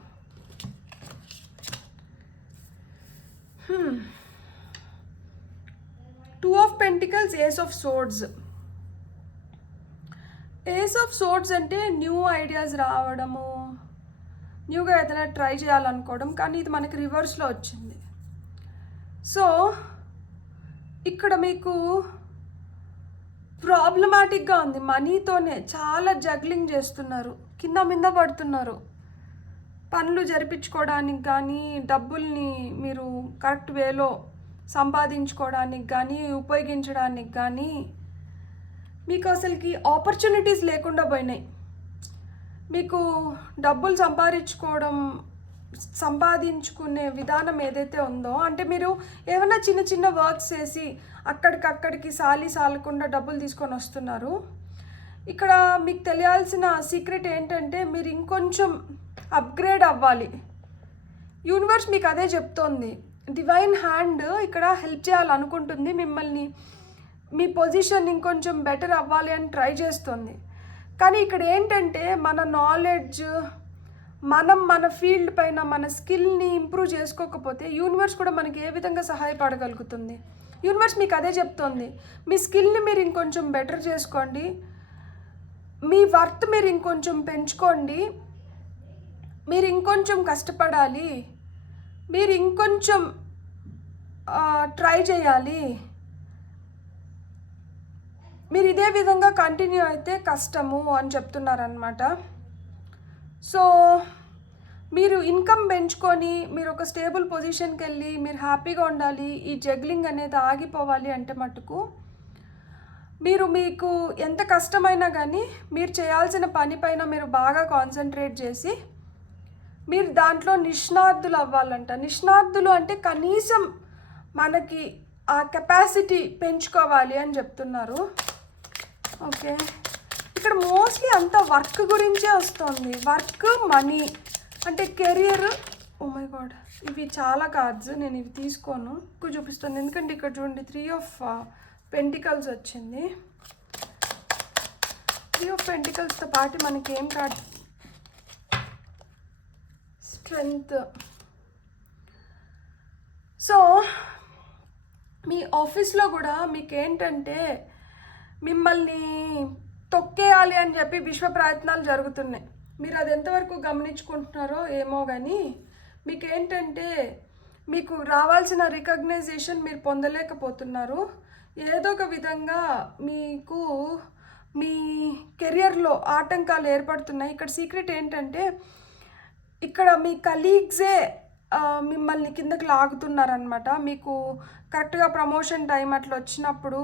Two of pentacles, ace of swords. Ace of swords అంటే న్యూ ఐడియాస్ రావడము, న్యూగా ఏదైనా ట్రై చేయాలనుకోవడం, కానీ ఇది మనకి రివర్స్లో వచ్చింది. సో ఇక్కడ మీకు ప్రాబ్లమాటిక్గా ఉంది. మనీతోనే చాలా జగ్లింగ్ చేస్తున్నారు, కింద మీద పడుతున్నారు. పనులు జరిపించుకోవడానికి కానీ, డబ్బుల్ని మీరు కరెక్ట్ వేలో సంపాదించుకోవడానికి కానీ, ఉపయోగించడానికి కానీ మీకు అసలుకి ఆపర్చునిటీస్ లేకుండా పోయినాయి. మీకు డబ్బులు సంపాదించుకునే విధానం ఏదైతే ఉందో, అంటే మీరు ఏమైనా చిన్న చిన్న వర్క్స్ చేసి అక్కడికి సాలకుండా డబ్బులు తీసుకొని వస్తున్నారు. ఇక్కడ మీకు తెలియాల్సిన సీక్రెట్ ఏంటంటే మీరు ఇంకొంచెం అప్గ్రేడ్ అవ్వాలి. యూనివర్స్ మీకు అదే చెప్తోంది. డివైన్ హ్యాండ్ ఇక్కడ హెల్ప్ చేయాలనుకుంటుంది మిమ్మల్ని, మీ పొజిషన్ ఇంకొంచెం బెటర్ అవ్వాలి అని ట్రై చేస్తుంది. కానీ ఇక్కడ ఏంటంటే మన నాలెడ్జ్, మన ఫీల్డ్ పైన మన స్కిల్ని ఇంప్రూవ్ చేసుకోకపోతే యూనివర్స్ కూడా మనకి ఏ విధంగా సహాయపడగలుగుతుంది? యూనివర్స్ మీకు అదే చెప్తోంది. మీ స్కిల్ని మీరు ఇంకొంచెం బెటర్ చేసుకోండి, మీ వర్త్ మీరు ఇంకొంచెం పెంచుకోండి, మీరు ఇంకొంచెం కష్టపడాలి, మీరు ఇంకొంచెం ట్రై చేయాలి. మీరు ఇదే విధంగా కంటిన్యూ అయితే కష్టము అని చెప్తున్నారనమాట. సో మీరు ఇన్కమ్ పెంచుకొని మీరు ఒక స్టేబుల్ పొజిషన్కి వెళ్ళి మీరు హ్యాపీగా ఉండాలి, ఈ జగ్లింగ్ అనేది ఆగిపోవాలి అంటే మటుకు మీకు ఎంత కష్టమైనా కానీ మీరు చేయాల్సిన పని పైన మీరు బాగా కాన్సన్ట్రేట్ చేసి మీరు దాంట్లో నిష్ణాతులు అవ్వాలంట. నిష్ణాతులు అంటే కనీసం మనకి ఆ కెపాసిటీ పెంచుకోవాలి అని చెప్తున్నారు. ఓకే, ఇక్కడ మోస్ట్లీ అంతా వర్క్ గురించే వస్తుంది. వర్క్, మనీ అంటే కెరియర్. ఓ మై గాడ్, ఇవి చాలా కార్డ్స్, నేను ఇవి తీసుకోను, ఎక్కువ చూపిస్తాను. ఎందుకంటే ఇక్కడ చూడండి 3 ఆఫ్ పెంటికల్స్ వచ్చింది. 3 ఆఫ్ పెంటికల్స్తో పాటు మనకి ఏం కార్డ్? స్ట్రెంగ్త్. సో మీ ఆఫీస్లో కూడా మీకు ఏంటంటే మిమ్మల్ని తొక్కేయాలి అని చెప్పి విశ్వ ప్రయత్నాలు జరుగుతున్నాయి. మీరు అది ఎంతవరకు గమనించుకుంటున్నారో ఏమో కానీ మీకేంటంటే మీకు రావాల్సిన రికగ్నైజేషన్ మీరు పొందలేకపోతున్నారు. ఏదో ఒక విధంగా మీకు మీ కెరియర్లో ఆటంకాలు ఏర్పడుతున్నాయి. ఇక్కడ సీక్రెట్ ఏంటంటే ఇక్కడ మీ కలీగ్సే మిమ్మల్ని కిందకి లాగుతున్నారనమాట. మీకు కరెక్ట్గా ప్రమోషన్ టైం అట్లా వచ్చినప్పుడు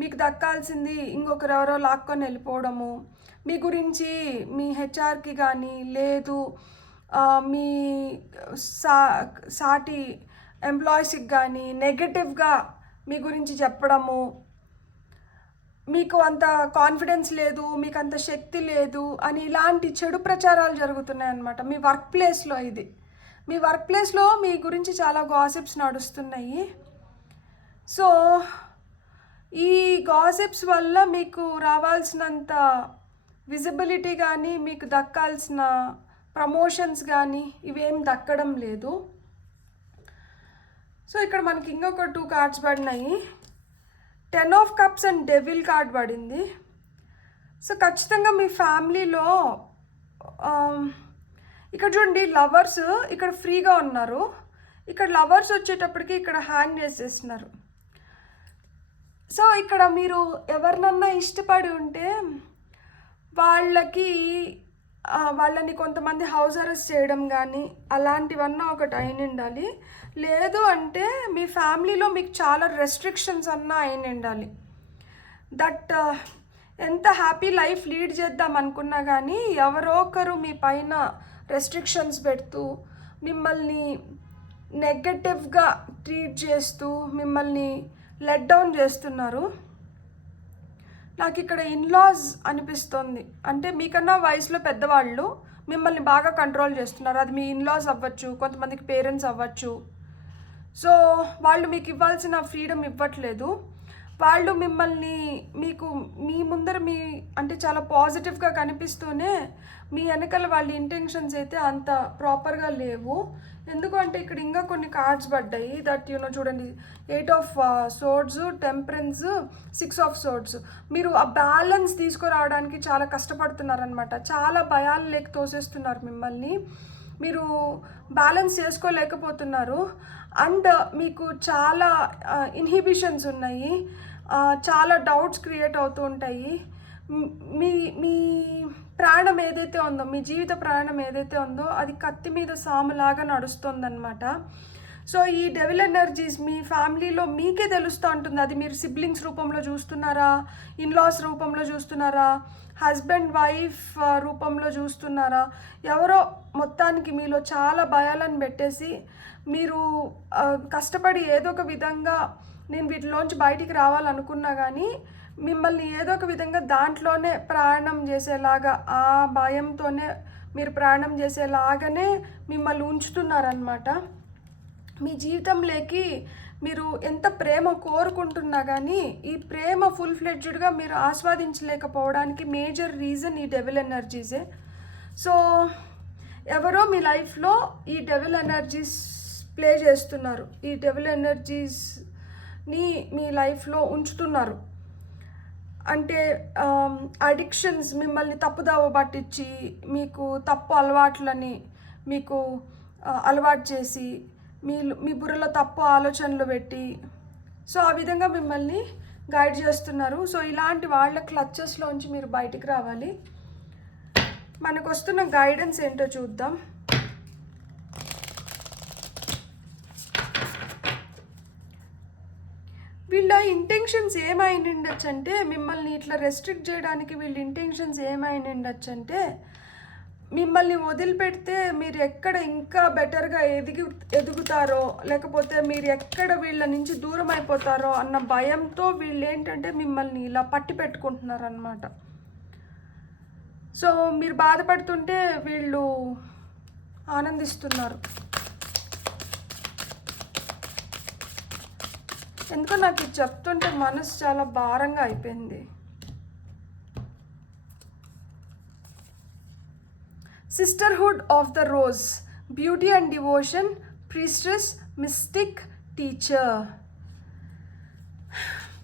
మీకు దక్కాల్సింది ఇంకొకరెవరో లాక్కొని వెళ్ళిపోవడము, మీ గురించి మీ హెచ్ఆర్కి కానీ లేదు మీ సా సాటి ఎంప్లాయీస్కి కానీ నెగటివ్గా మీ గురించి చెప్పడము, మీకు అంత కాన్ఫిడెన్స్ లేదు, మీకు అంత శక్తి లేదు అని ఇలాంటి చెడు ప్రచారాలు జరుగుతున్నాయి అన్నమాట మీ వర్క్ ప్లేస్లో. మీ వర్క్ ప్లేస్లో మీ గురించి చాలా గాసిప్స్ నడుస్తున్నాయి. సో ఈ గాసిప్స్ వల్ల మీకు రావాల్సినంత విజిబిలిటీ కానీ మీకు దక్కాల్సిన ప్రమోషన్స్ కానీ ఇవేం దక్కడం లేదు. సో ఇక్కడ మనకి ఇంకొక 2 కార్డ్స్ పడినాయి. 10 of cups and devil card పడింది. సో ఖచ్చితంగా మీ ఫ్యామిలీలో ఇక్కడ చూడండి లవర్స్ ఇక్కడ ఫ్రీగా ఉన్నారు, ఇక్కడ లవర్స్ వచ్చేటప్పటికి ఇక్కడ హ్యాంగ్ చేసేస్తున్నారు. సో ఇక్కడ మీరు ఎవరినన్నా ఇష్టపడి ఉంటే వాళ్ళని కొంతమంది హౌస్ అరెస్ట్ చేయడం కానీ అలాంటివన్నా ఒకటి అయిన ఉండాలి. లేదు అంటే మీ ఫ్యామిలీలో మీకు చాలా రెస్ట్రిక్షన్స్ అన్నా అయిన ఉండాలి. దట్ ఎంత హ్యాపీ లైఫ్ లీడ్ చేద్దాం అనుకున్నా కానీ ఎవరో ఒకరు మీ పైన రెస్ట్రిక్షన్స్ పెడుతూ మిమ్మల్ని నెగటివ్గా ట్రీట్ చేస్తూ మిమ్మల్ని లెట్ డౌన్ చేస్తున్నారు. నాకు ఇక్కడ ఇన్లాస్ అనిపిస్తుంది, అంటే మీకన్నా వయసులో పెద్దవాళ్ళు మిమ్మల్ని బాగా కంట్రోల్ చేస్తున్నారు. అది మీ ఇన్లాస్ అవ్వచ్చు, కొంతమందికి పేరెంట్స్ అవ్వచ్చు. సో వాళ్ళు మీకు ఇవ్వాల్సిన ఫ్రీడమ్ ఇవ్వట్లేదు. వాళ్ళు మిమ్మల్ని మీ ముందర అంటే చాలా పాజిటివ్గా కనిపిస్తూనే మీ వెనకాల వాళ్ళ ఇంటెన్షన్స్ అయితే అంత ప్రాపర్గా లేవు. ఎందుకంటే ఇక్కడ ఇంకా కొన్ని కార్డ్స్ పడ్డాయి. దట్ చూడండి 8 of swords, temperance, 6 of swords. మీరు ఆ బ్యాలెన్స్ తీసుకురావడానికి చాలా కష్టపడుతున్నారనమాట. చాలా భయాలు లేక తోసేస్తున్నారు మిమ్మల్ని, మీరు బ్యాలెన్స్ చేసుకోలేకపోతున్నారు. అండ్ మీకు చాలా ఇన్హిబిషన్స్ ఉన్నాయి, చాలా డౌట్స్ క్రియేట్ అవుతూ ఉంటాయి. మీ ప్రాణం ఏదైతే ఉందో, మీ జీవిత ప్రాణం ఏదైతే ఉందో అది కత్తి మీద సాములాగా నడుస్తుందన్నమాట. సో ఈ డెవిల్ ఎనర్జీస్ మీ ఫ్యామిలీలో మీకే తెలుస్తూ ఉంటుంది. అది మీరు సిబ్లింగ్స్ రూపంలో చూస్తున్నారా, ఇన్లాస్ రూపంలో చూస్తున్నారా, హస్బెండ్ వైఫ్ రూపంలో చూస్తున్నారా, ఎవరో మొత్తానికి మీలో చాలా భయాలను పెట్టేసి మీరు కష్టపడి ఏదో ఒక విధంగా నేను వీటిలోంచి బయటికి రావాలనుకున్నా కానీ మిమ్మల్ని ఏదో ఒక విధంగా దాంట్లోనే ప్రాణం చేసేలాగా, ఆ భయంతోనే మీరు ప్రాణం చేసేలాగానే మిమ్మల్ని ఉంచుతున్నారనమాట. మీ జీవితంలోకి మీరు ఎంత ప్రేమ కోరుకుంటున్నా కానీ ఈ ప్రేమ ఫుల్ ఫ్లెడ్జ్డ్గా మీరు ఆస్వాదించలేకపోవడానికి మేజర్ రీజన్ ఈ డెవిల్ ఎనర్జీసే. సో ఎవరో మీ లైఫ్లో ఈ డెవిల్ ఎనర్జీస్ ప్లే చేస్తున్నారు, ఈ డెవిల్ ఎనర్జీస్ని మీ లైఫ్లో ఉంచుతున్నారు. అంటే అడిక్షన్స్, మిమ్మల్ని తప్పుదావ పట్టించి మీకు తప్పు అలవాట్లని మీకు అలవాటు చేసి మీ బుర్రలో తప్పు ఆలోచనలు పెట్టి సో ఆ విధంగా మిమ్మల్ని గైడ్ చేస్తున్నారు. సో ఇలాంటి వాళ్ళ క్లచెస్లోంచి మీరు బయటికి రావాలి. మనకు వస్తున్న గైడెన్స్ ఏంటో చూద్దాం. వీళ్ళ ఇంటెన్షన్స్ ఏమైనా ఉండొచ్చు అంటే, మిమ్మల్ని ఇట్లా రెస్ట్రిక్ట్ చేయడానికి వీళ్ళ ఇంటెన్షన్స్ ఏమైనా ఉండొచ్చు అంటే, మిమ్మల్ని వదిలిపెడితే మీరు ఎక్కడ ఇంకా బెటర్గా ఎదుగుతారో, లేకపోతే మీరు ఎక్కడ వీళ్ళ నుంచి దూరం అయిపోతారో అన్న భయంతో వీళ్ళు ఏంటంటే మిమ్మల్ని ఇలా పట్టి పెట్టుకుంటున్నారు అన్నమాట. సో మీరు బాధపడుతుంటే వీళ్ళు ఆనందిస్తున్నారు. ఎందుకో నాకు ఇది చెప్తుంటే మనసు చాలా భారంగా అయిపోయింది. Sisterhood of the rose, beauty and devotion, priestess, mystic, teacher.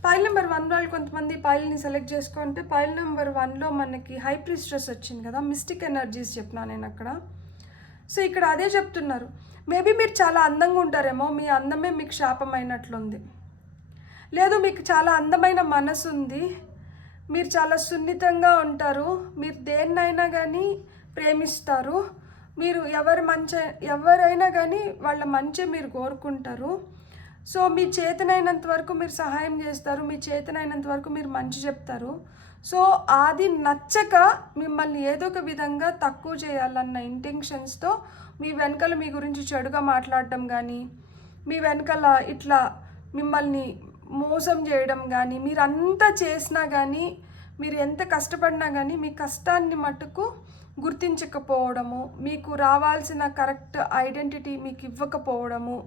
Pile number 1 వాళ్ళు కొంతమంది పైల్ని సెలెక్ట్ చేసుకుంటే పైల్ నెంబర్ 1లో మనకి హై ప్రీస్ట్రెస్ వచ్చింది కదా, మిస్టిక్ ఎనర్జీస్ చెప్పినా నేను అక్కడ. సో ఇక్కడ అదే చెప్తున్నారు, మేబీ మీరు చాలా అందంగా ఉంటారేమో, మీ అందమే మీకు శాపమైనట్లుంది. లేదు మీకు చాలా అందమైన మనసు ఉంది, మీరు చాలా సున్నితంగా ఉంటారు, మీరు దేన్నైనా కానీ ప్రేమిస్తారు, మీరు ఎవరైనా కానీ వాళ్ళ మంచి మీరు కోరుకుంటారు. సో మీ చేతనైనంత వరకు మీరు సహాయం చేస్తారు, మీ చేతనైనంత వరకు మీరు మంచి చెప్తారు. సో అది నచ్చక మిమ్మల్ని ఏదో ఒక విధంగా తక్కువ చేయాలన్న ఇంటెన్షన్స్తో మీ వెనకాల మీ గురించి చెడుగా మాట్లాడడం కానీ, మీ వెనకాల ఇట్లా మిమ్మల్ని మోసం చేయడం కానీ, మీరు అంతా చేసినా కానీ, మీరు ఎంత కష్టపడినా కానీ మీ కష్టాన్ని మట్టుకు గుర్తించకపోవడము, మీకు రావాల్సిన కరెక్ట్ ఐడెంటిటీ మీకు ఇవ్వకపోవడము,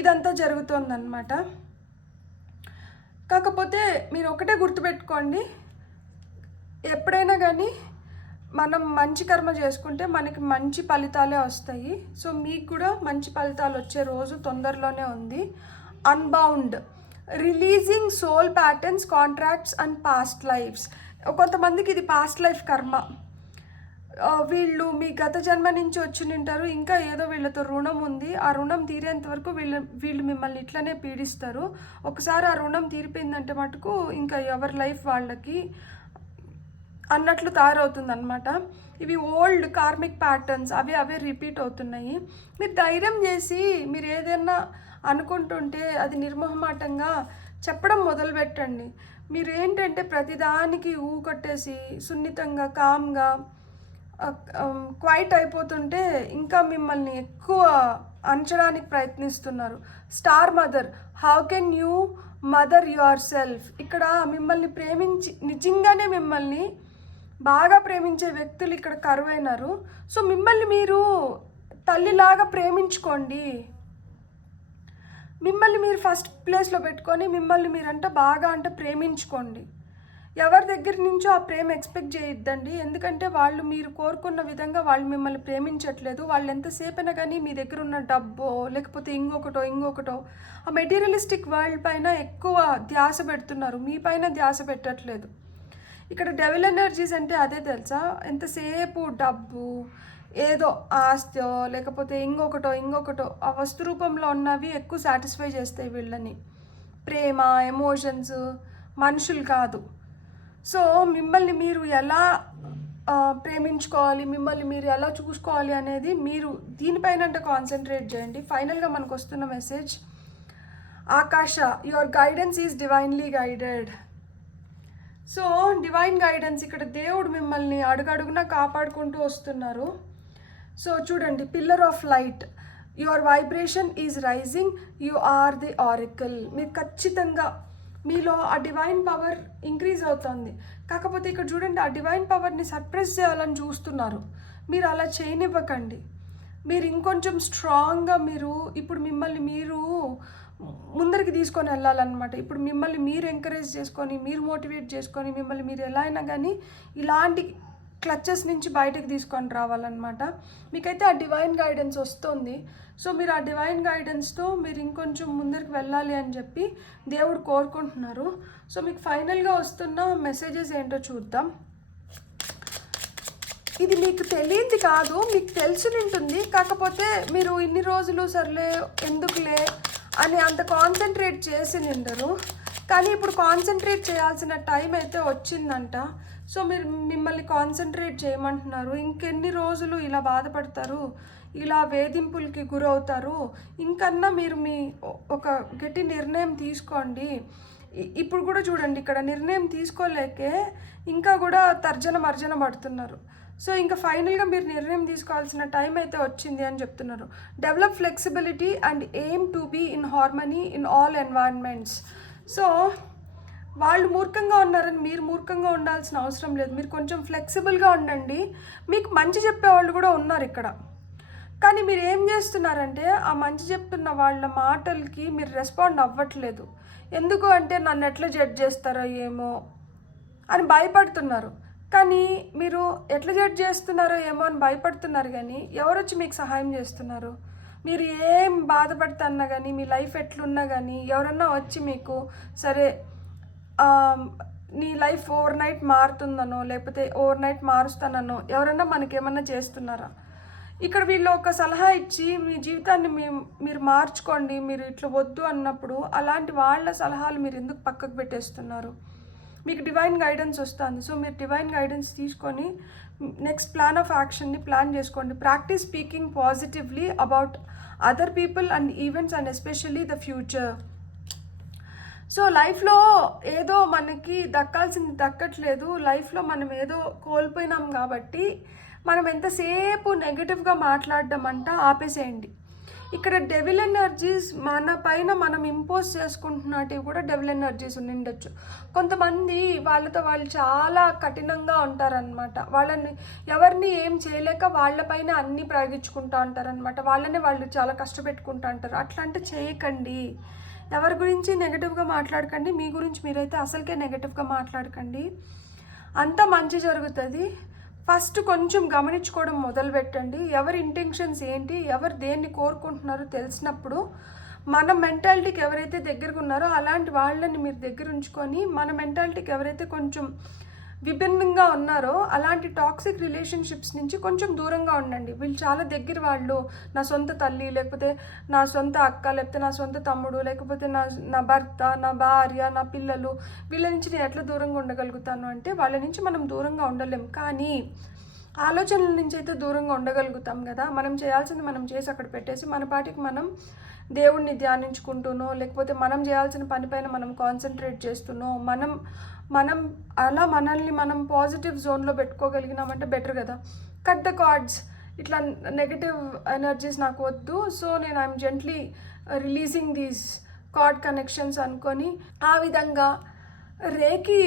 ఇదంతా జరుగుతుందన్నమాట. కాకపోతే మీరు ఒకటే గుర్తుపెట్టుకోండి, ఎప్పుడైనా కానీ మనం మంచి కర్మ చేసుకుంటే మనకి మంచి ఫలితాలే వస్తాయి. సో మీకు కూడా మంచి ఫలితాలు వచ్చే రోజు తొందరలోనే ఉంది. Unbound, releasing soul patterns, contracts and past lifes. కొంతమందికి ఇది పాస్ట్ లైఫ్ కర్మ. వీళ్ళు మీ గత జన్మ నుంచి వచ్చి ఉంటారు, ఇంకా ఏదో వీళ్ళతో రుణం ఉంది, ఆ రుణం తీరేంత వరకు వీళ్ళు మిమ్మల్ని ఇట్లనే పీడిస్తారు. ఒకసారి ఆ రుణం తీరిపోయిందంటే మటుకు ఇంకా ఎవరి లైఫ్ వాళ్ళకి అన్నట్లు తయారవుతుందన్నమాట. ఇవి ఓల్డ్ కార్మిక్ ప్యాటర్న్స్, అవే రిపీట్ అవుతున్నాయి. మీరు ధైర్యం చేసి మీరు ఏదైనా అనుకుంటుంటే అది నిర్మోహమాటంగా చెప్పడం మొదలుపెట్టండి. మీరు ఏంటంటే ప్రతిదానికి కొట్టేసి సున్నితంగా కామ్గా క్వైట్ అయిపోతుంటే ఇంకా మిమ్మల్ని ఎక్కువ అంచడానికి ప్రయత్నిస్తున్నారు. Star mother, how can you mother your self. ఇక్కడ మిమ్మల్ని నిజంగానే మిమ్మల్ని బాగా ప్రేమించే వ్యక్తులు ఇక్కడ కరువైనారు. సో మిమ్మల్ని మీరు తల్లిలాగా ప్రేమించుకోండి. మిమ్మల్ని మీరు ఫస్ట్ ప్లేస్లో పెట్టుకొని మిమ్మల్ని మీరంటే బాగా ప్రేమించుకోండి. ఎవరి దగ్గర నుంచో ఆ ప్రేమ ఎక్స్పెక్ట్ చేయొద్దండి. ఎందుకంటే వాళ్ళు మీరు కోరుకున్న విధంగా వాళ్ళు మిమ్మల్ని ప్రేమించట్లేదు. వాళ్ళు ఎంతసేపైనా కానీ మీ దగ్గర ఉన్న డబ్బో లేకపోతే ఇంకొకటో ఆ మెటీరియలిస్టిక్ వరల్డ్ పైన ఎక్కువ ధ్యాస పెడుతున్నారు, మీ పైన ధ్యాస పెట్టట్లేదు. ఇక్కడ డెవిల్ ఎనర్జీస్ అంటే అదే తెలుసా, ఎంతసేపు డబ్బు, ఏదో ఆస్తో లేకపోతే ఇంకొకటో ఆ వస్తు రూపంలో ఉన్నవి ఎక్కువ సాటిస్ఫై చేస్తాయి వీళ్ళని. ప్రేమ, ఎమోషన్స్, మనుషులు కాదు. సో మిమ్మల్ని మీరు ఎలా ప్రేమించుకోవాలి, మిమ్మల్ని మీరు ఎలా చూసుకోవాలి అనేది మీరు దీనిపైన కాన్సన్ట్రేట్ చేయండి. ఫైనల్గా మనకు వస్తున్న message, Akasha, your guidance is divinely guided. So divine guidance, ఇక్కడ దేవుడు మిమ్మల్ని అడుగడుగునా కాపాడుకుంటూ వస్తున్నారు. సో చూడండి, pillar of light, your vibration is rising, you are the oracle. మీరు ఖచ్చితంగా మీలో ఆ డివైన్ పవర్ ఇంక్రీజ్ అవుతుంది. కాకపోతే ఇక్కడ చూడండి, ఆ డివైన్ పవర్ని సప్రెస్ చేయాలని చూస్తున్నారు. మీరు అలా చేయనివ్వకండి. మీరు ఇంకొంచెం స్ట్రాంగ్గా ఇప్పుడు మిమ్మల్ని మీరు ముందరికి తీసుకొని వెళ్ళాలన్నమాట. ఇప్పుడు మిమ్మల్ని మీరు ఎంకరేజ్ చేసుకొని, మీరు మోటివేట్ చేసుకొని, మిమ్మల్ని మీరు ఎలా అయినా కానీ ఇలాంటి క్లచెస్ నుంచి బయటకు తీసుకొని రావాలన్నమాట. మీకైతే ఆ డివైన్ గైడెన్స్ వస్తుంది. సో మీరు ఆ డివైన్ గైడెన్స్తో మీరు ఇంకొంచెం ముందరికి వెళ్ళాలి అని చెప్పి దేవుడు కోరుకుంటున్నారు. సో మీకు ఫైనల్గా వస్తున్న మెసేజెస్ ఏంటో చూద్దాం. ఇది మీకు తెలియంది కాదు, మీకు తెలిసి ఉంటుంది. కాకపోతే మీరు ఇన్ని రోజులు సర్లే ఎందుకులే అని అంత కాన్సన్ట్రేట్ చేసి నిండరు. కానీ ఇప్పుడు కాన్సన్ట్రేట్ చేయాల్సిన టైం అయితే వచ్చిందంట. సో మిమ్మల్ని కాన్సన్ట్రేట్ చేయమంటున్నారు. ఇంకెన్ని రోజులు ఇలా బాధపడతారు, ఇలా వేధింపులకి గురవుతారు? ఇంకన్నా మీరు ఒక గట్టి నిర్ణయం తీసుకోండి. ఇప్పుడు కూడా చూడండి, ఇక్కడ నిర్ణయం తీసుకోలేకే ఇంకా కూడా తర్జన పడుతున్నారు. సో ఇంకా ఫైనల్గా మీరు నిర్ణయం తీసుకోవాల్సిన టైం అయితే వచ్చింది అని చెప్తున్నారు. Develop flexibility and aim to be in harmony in all environments. So వాళ్ళు మూర్ఖంగా ఉన్నారని మీరు మూర్ఖంగా ఉండాల్సిన అవసరం లేదు. మీరు కొంచెం ఫ్లెక్సిబుల్గా ఉండండి. మీకు మంచి చెప్పేవాళ్ళు కూడా ఉన్నారు ఇక్కడ. కానీ మీరు ఏం చేస్తున్నారంటే ఆ మంచి చెప్తున్న వాళ్ళ మాటలకి మీరు రెస్పాండ్ అవ్వట్లేదు. ఎందుకు అంటే నన్ను ఎట్లా జడ్జ్ చేస్తారో ఏమో అని భయపడుతున్నారు. కానీ మీరు ఎట్లా జడ్జ్ చేస్తున్నారో ఏమో అని భయపడుతున్నారు. కానీ ఎవరు వచ్చి మీకు సహాయం చేస్తున్నారు? మీరు ఏం బాధపడుతున్నా కానీ, మీ లైఫ్ ఎట్లున్నా కానీ ఎవరన్నా వచ్చి మీకు సరే నీ లైఫ్ ఓవర్ నైట్ మారుతుందనో లేకపోతే ఓవర్ నైట్ మారుస్తానో ఎవరన్నా మనకేమన్నా చేస్తున్నారా? ఇక్కడ వీళ్ళు ఒక సలహా ఇచ్చి మీ జీవితాన్ని మీరు మార్చుకోండి, మీరు ఇట్లా వద్దు అన్నప్పుడు అలాంటి వాళ్ళ సలహాలు మీరు ఎందుకు పక్కకు పెట్టేస్తున్నారు? మీకు డివైన్ గైడెన్స్ వస్తుంది. సో మీరు డివైన్ గైడెన్స్ తీసుకొని నెక్స్ట్ ప్లాన్ ఆఫ్ యాక్షన్ని ప్లాన్ చేసుకోండి. Practice speaking positively about other people and events and especially the future. So లైఫ్లో ఏదో మనకి దక్కాల్సింది దక్కట్లేదు, లైఫ్లో మనం ఏదో కోల్పోయినాం కాబట్టి మనం ఎంతసేపు నెగిటివ్గా మాట్లాడడం అంట ఆపేసేయండి. ఇక్కడ డెవిల్ ఎనర్జీస్ మన పైన మనం ఇంపోజ్ చేసుకుంటున్నటివి కూడా డెవిల్ ఎనర్జీస్ ఉండొచ్చు. కొంతమంది వాళ్ళతో వాళ్ళు చాలా కఠినంగా ఉంటారనమాట. వాళ్ళని ఎవరిని ఏం చేయలేక వాళ్ళపైన అన్నీ ప్రయోగించుకుంటూ ఉంటారనమాట. వాళ్ళని వాళ్ళు చాలా కష్టపెట్టుకుంటూ ఉంటారు. అట్లాంటి చేయకండి. ఎవరి గురించి నెగిటివ్గా మాట్లాడకండి. మీ గురించి మీరైతే అసలుకే నెగిటివ్గా మాట్లాడకండి. అంత మంచి జరుగుతుంది. ఫస్ట్ కొంచెం గమనించుకోవడం మొదలుపెట్టండి. ఎవరి ఇంటెన్షన్స్ ఏంటి, ఎవరు దేన్ని కోరుకుంటున్నారో తెలిసినప్పుడు మన మెంటాలిటీకి ఎవరైతే దగ్గరగా ఉన్నారో అలాంటి వాళ్ళని మీరు దగ్గర ఉంచుకొని, మన మెంటాలిటీకి ఎవరైతే కొంచెం విభిన్నంగా ఉన్నారో అలాంటి టాక్సిక్ రిలేషన్షిప్స్ నుంచి కొంచెం దూరంగా ఉండండి. వీళ్ళు చాలా దగ్గర వాళ్ళు, నా సొంత తల్లి, లేకపోతే నా సొంత అక్క, లేకపోతే నా సొంత తమ్ముడు, లేకపోతే నా భర్త, నా భార్య, నా పిల్లలు, వీళ్ళ నుంచి నేను ఎట్లా దూరంగా ఉండగలుగుతాను అంటే వాళ్ళ నుంచి మనం దూరంగా ఉండలేం. కానీ ఆలోచనల నుంచి అయితే దూరంగా ఉండగలుగుతాం కదా. మనం చేయాల్సింది మనం చేసి అక్కడ పెట్టేసి మన పాటికి మనం దేవుణ్ణి ధ్యానించుకుంటూనో, లేకపోతే మనం చేయాల్సిన పనిపైన మనం కాన్సన్ట్రేట్ చేస్తూనో మనం అలా మనల్ని మనం పాజిటివ్ జోన్లో పెట్టుకోగలిగినామంటే బెటర్ కదా. Cut the cards. ఇట్లా నెగటివ్ ఎనర్జీస్ నాకు వద్దు, సో నేను I'm gently releasing these card connections అనుకొని ఆ విధంగా రేకి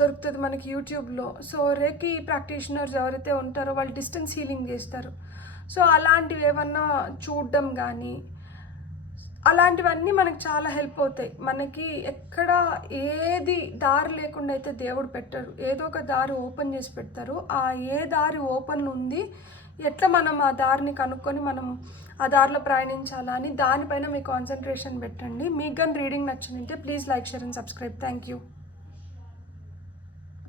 దొరుకుతుంది మనకి యూట్యూబ్లో. సో రేకి ప్రాక్టీషనర్స్ ఎవరైతే ఉంటారో వాళ్ళు డిస్టెన్స్ హీలింగ్ చేస్తారు. సో అలాంటివి ఏమన్నా చూడడం కానీ అలాంటివన్నీ మనకు చాలా హెల్ప్ అవుతాయి. మనకి ఎక్కడ ఏది దారి లేకుండా అయితే దేవుడు పెట్టారు, ఏదో ఒక దారి ఓపెన్ చేసి పెడతారు. ఆ ఏ దారి ఓపెన్ ఉంది, ఎట్లా మనం ఆ దారిని కనుక్కొని మనం ఆ దారిలో ప్రయాణించాలా అని దానిపైన మీ కాన్సన్ట్రేషన్ పెట్టండి. మీకు కానీ రీడింగ్ నచ్చిందంటే please like, share and subscribe. Thank you.